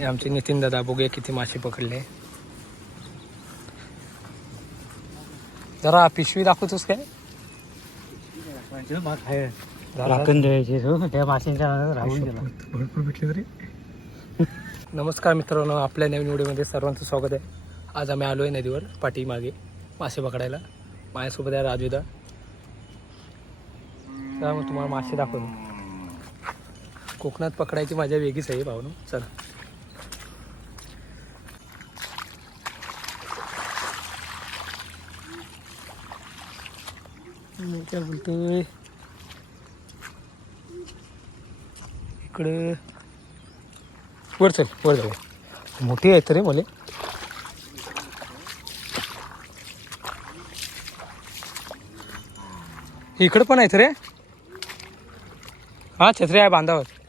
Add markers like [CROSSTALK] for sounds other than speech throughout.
हे आमचे नितीन दादा बघूया किती मासे पकडले. जरा पिशवी दाखवतोस काय? भरपूर भेटले तरी नमस्कार मित्रांनो आपल्या नवीन व्हिडिओमध्ये सर्वांचं स्वागत आहे. आज आम्ही आलो आहे नदीवर पाठीमागे मासे पकडायला. माझ्यासोबत आहे राजूदा मग तुम्हाला मासे दाखवतो. कोकणात पकडायची मजा वेगळीच आहे भावनो. चला. मी काय बोलतोय? इकडे वर चल वर जाऊ मोठी आहेत रे मले. इकडे पण आहेत रे. हा छत्री आहे बांधावर.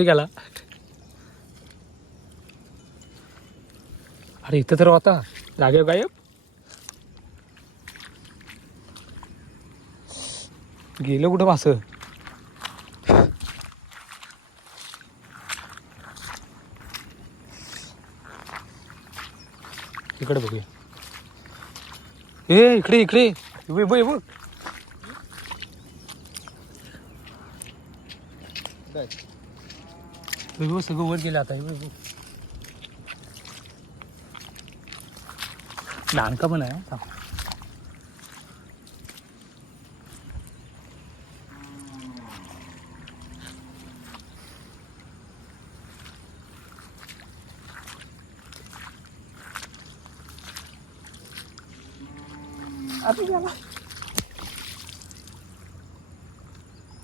कुठे गेला. अरे इथं तर होता. जागेव गायब? गेलं कुठं मास? इकडे बघूया. ए इकडे इकडे. बघ बघ बघ, सगळं वर गेलं आता. नानका पण आहे.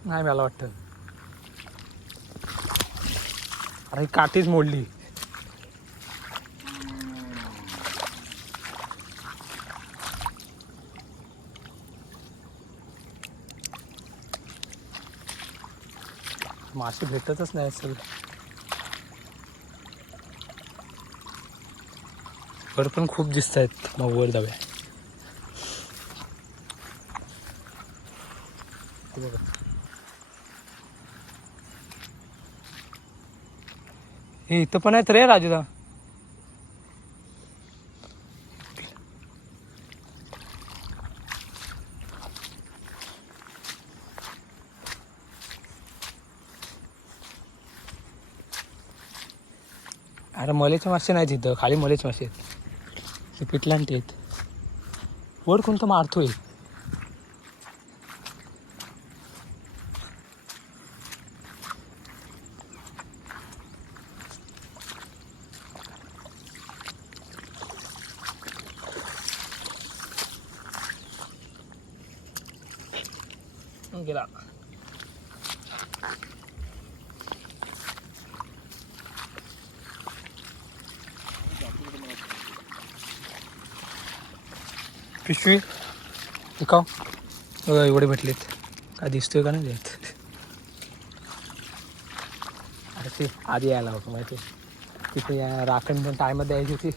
नाही मला वाटतं अरे काठीच मोडली. मासे भेटतच नाही असेल वर पण खूप दिसत आहेत मग वर जाऊया बघा. हे इथं पण आहेत रे राजूदा. अरे मलेचे मासे नाही तिथं खाली मलेचे मासे आहेत. हे पिटलांटे आहेत वर कोणतं मारतोय? गेला. पिशवी एका बघा एवढे भेटलेत. काय दिसतोय का नाही? देत अरे ते आधी यायला होतं माहिती तिथे या राखण पण टायमात द्यायची होती.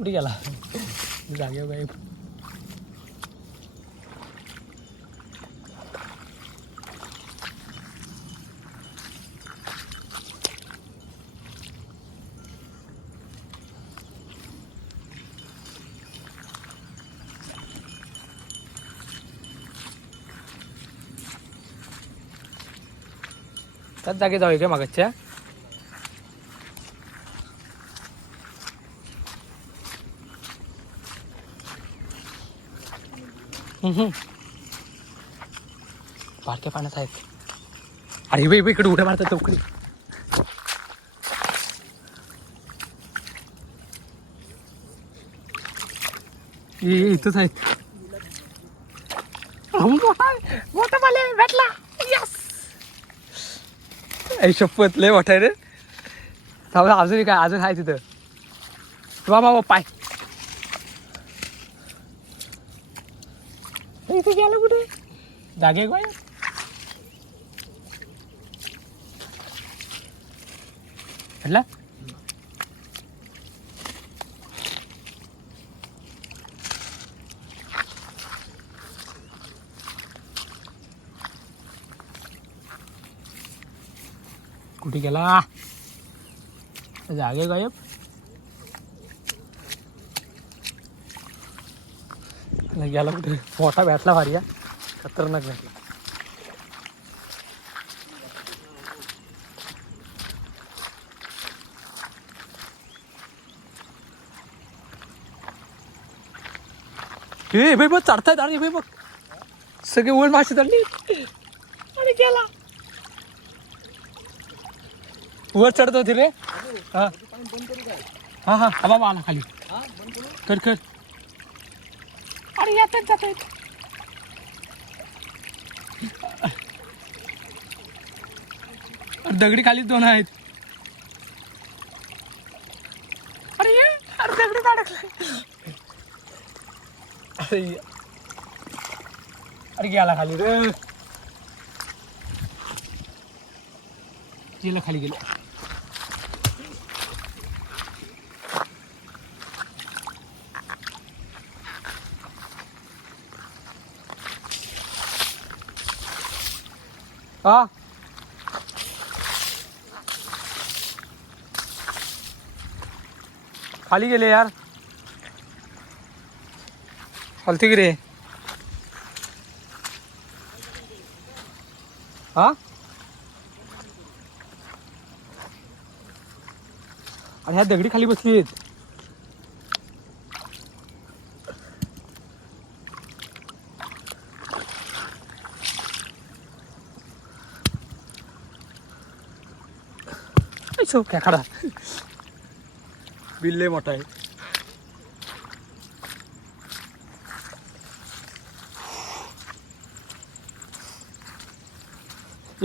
कुठे गेला जागेवर गायब त्याच जागे जाऊ काय मागच्या बारक्या पाण्यात आहेत. अरे वे इकडे उड्या मारतात लवकर इथंच आहेत. शपथ लय मोठा रे. अजूनही काय अजून आहे तिथं. वा बाबा पाय. जागे काय भेटला कुठे गेला जागे गायब नाही गेला कुठे मोठा भेटला भारी हा. खतरनाक भेटला हे भाई बघ चढतायत आणि भाई बघ. सगळे वर मासे चढली. आणि गेला. वर चढत होते रे. हा. हा हा बाबा आला खाली. कर कर. अरे येत आहेत जात आहेत अरे दगडी खाली दोन आहेत. अरे ये. अरे दगडी अडकला अरे अरे गेला खाली रे. गेलं खाली गेलं. हा? खाली गेले यार. हलते की रे? हा? आणि ह्या दगडी खाली बसली आहेत. खाडा बिल्ले मोठा आहे.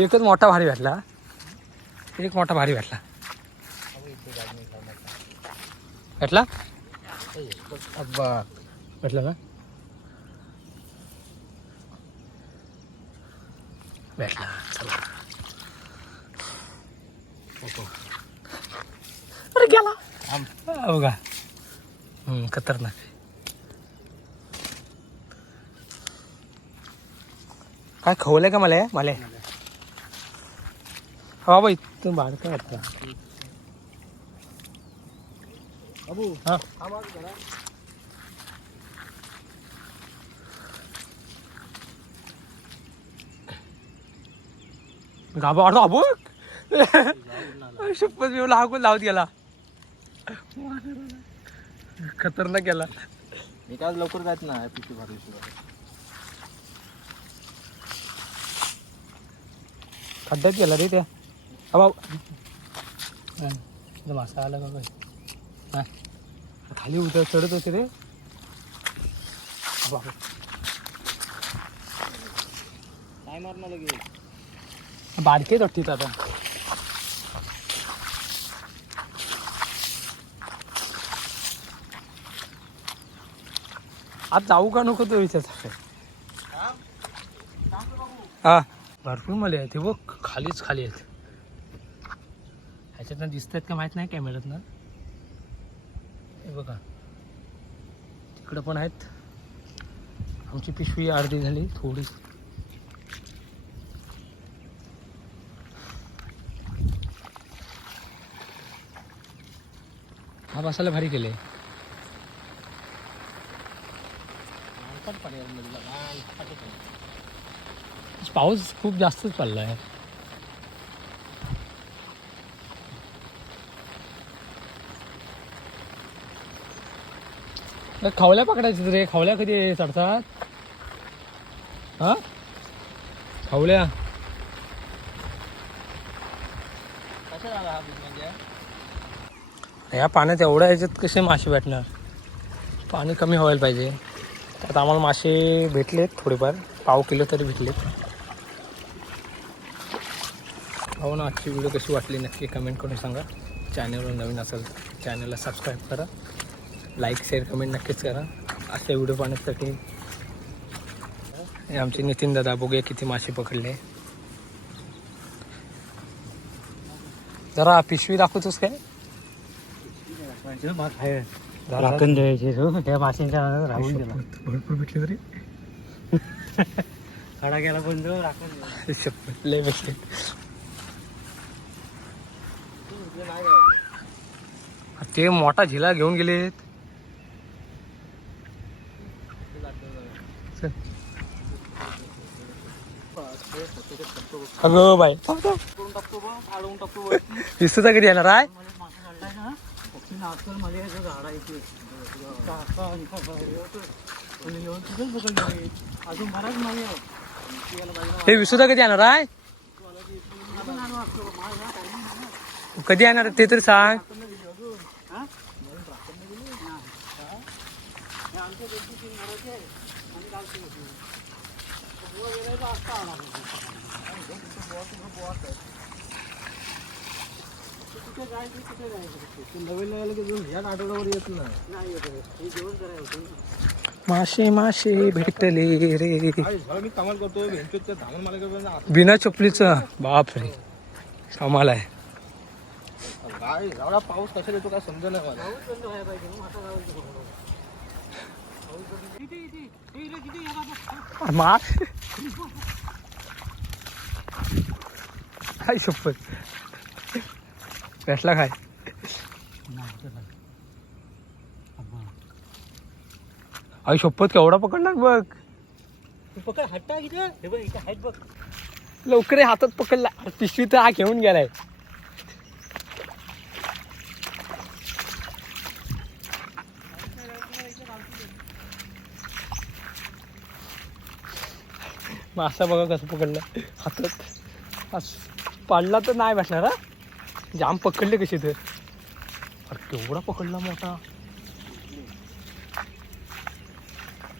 एकच मोठा भारी भेटला. एक मोठा भारी भेटला. भेटला भेटला का भेटला चला अरे गेला हा, बघा. हम्म, खतरनाक. आहे. काय खवलंय का मला हे? मला? हा बाई तू बाहेर काय वाटतं? अबू हा. गाबा वाटतो अबू शपथ मी लागून लावत गेला. खतरनाक गेला. मी काय लवकर जात ना पिशवी भरली खड्ड्यात गेला रे त्या. अबा मासा आला का काय? हा. खाली उतर चढत होते रे. बाबा काय मारणार लगे बारकेच वाटते आता. आज जाऊ का नको तो विचार हा. भरपूर मले आहे ते बघ खालीच खाली आहेत. ह्याच्यातनं दिसत आहेत का माहीत नाही कॅमेऱ्यात ना हे बघा. तिकडं पण आहेत. आमची पिशवी अर्धी झाली थोडी. हा बसायला भारी केले पाऊस खूप जास्तच पडला आहे तर खवल्या पकडायचं रे खवल्या कधी चढतात? हा? खवल्या. म्हणजे? या पाण्यात एवढ्या ह्याच्यात कसे मासे भेटणार? पाणी कमी व्हायला पाहिजे. त्यात आम्हाला मासे भेटलेत थोडेफार. पाव किलो तरी भेटलेत. हो ना आजची व्हिडिओ कशी वाटली नक्की कमेंट करून सांगा. चॅनलवर नवीन असेल तर चॅनलला सबस्क्राईब करा. लाईक शेअर कमेंट नक्कीच करा. असे व्हिडिओ पाहण्यासाठी आमचे नितीन दादा बघूया किती मासे पकडले. जरा पिशवी दाखवतोस काय? राखण द्यायचे त्या माशांच्या राहून गेला. भरपूर भेटले तरी? [LAUGHS] खडा गेला बंद राखण शपथ लय भेटले. ते मोठा झिला घेऊन गेलेत. अगं बाय वरती विसूचा कधी येणार आहे मला मासा काढलाय ना पक्षी नाचल याचं झाड आहे ते. काका आणि काका हे येऊन अजून बराच मागे आहे. हे विसूचा कधी येणार आहे? कधी येणार आहे ते तरी सांग. कुठे जायचं कुठे जायचं नवीन की घेऊन ह्या आठवड्यावर येत नाही नाही येत रे. हे जेवण मासे मासे भेटले रे. मी कमाल करतो भेंचोत त्या धामण मला काय बिना चपलीचं बाप रे कमाल आहे. काय एवढा पाऊस कसा येतो काय समजा नाही मला मा काय शपथ भेटला काय आई शपथ केवढा पकडणार बघ. पकड हट्टा हे बघ इथे आहेत बघ. लवकर हातात पकडला. पिशवी तर हा घेऊन गेलाय. मासा बघा कसं पकडलं. हातात. असं पाडला तर नाही भेटणार हा? जाम पकडले कसे तर अरे केवढा पकडला मोठा.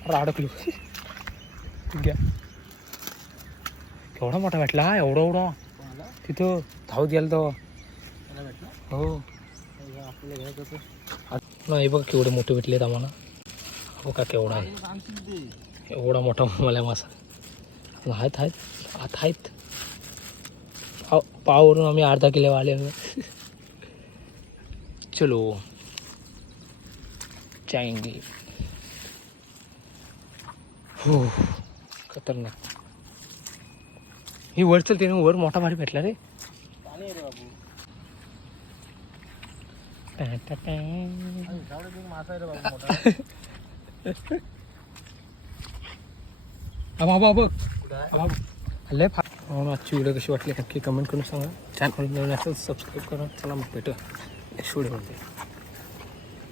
अरे अडकलो घ्या. केवढा मोठा भेटला हा एवढा एवढा. तिथं धावत गेला तो हो. नाही बघ केवढे मोठे भेटलेत आम्हाला. हो का केवढा आहे. एवढा मोठा मला मासा. आहेत आहेत आत आहेत पाव पावरून आम्ही अर्धा किलो आले चलो. जाएंगे. हो खतरनाक. ही वर चलते ना वर मोठा भारी भेटला रे. बाबू बाबू बाबा बघ. लय फा हो, आजची व्हिडिओ कशी वाटली नक्की कमेंट करून सांगा. चॅनल नवीन असेल सबस्क्राईब करा. चला मग भेटू नेक्स्ट व्हिडिओमध्ये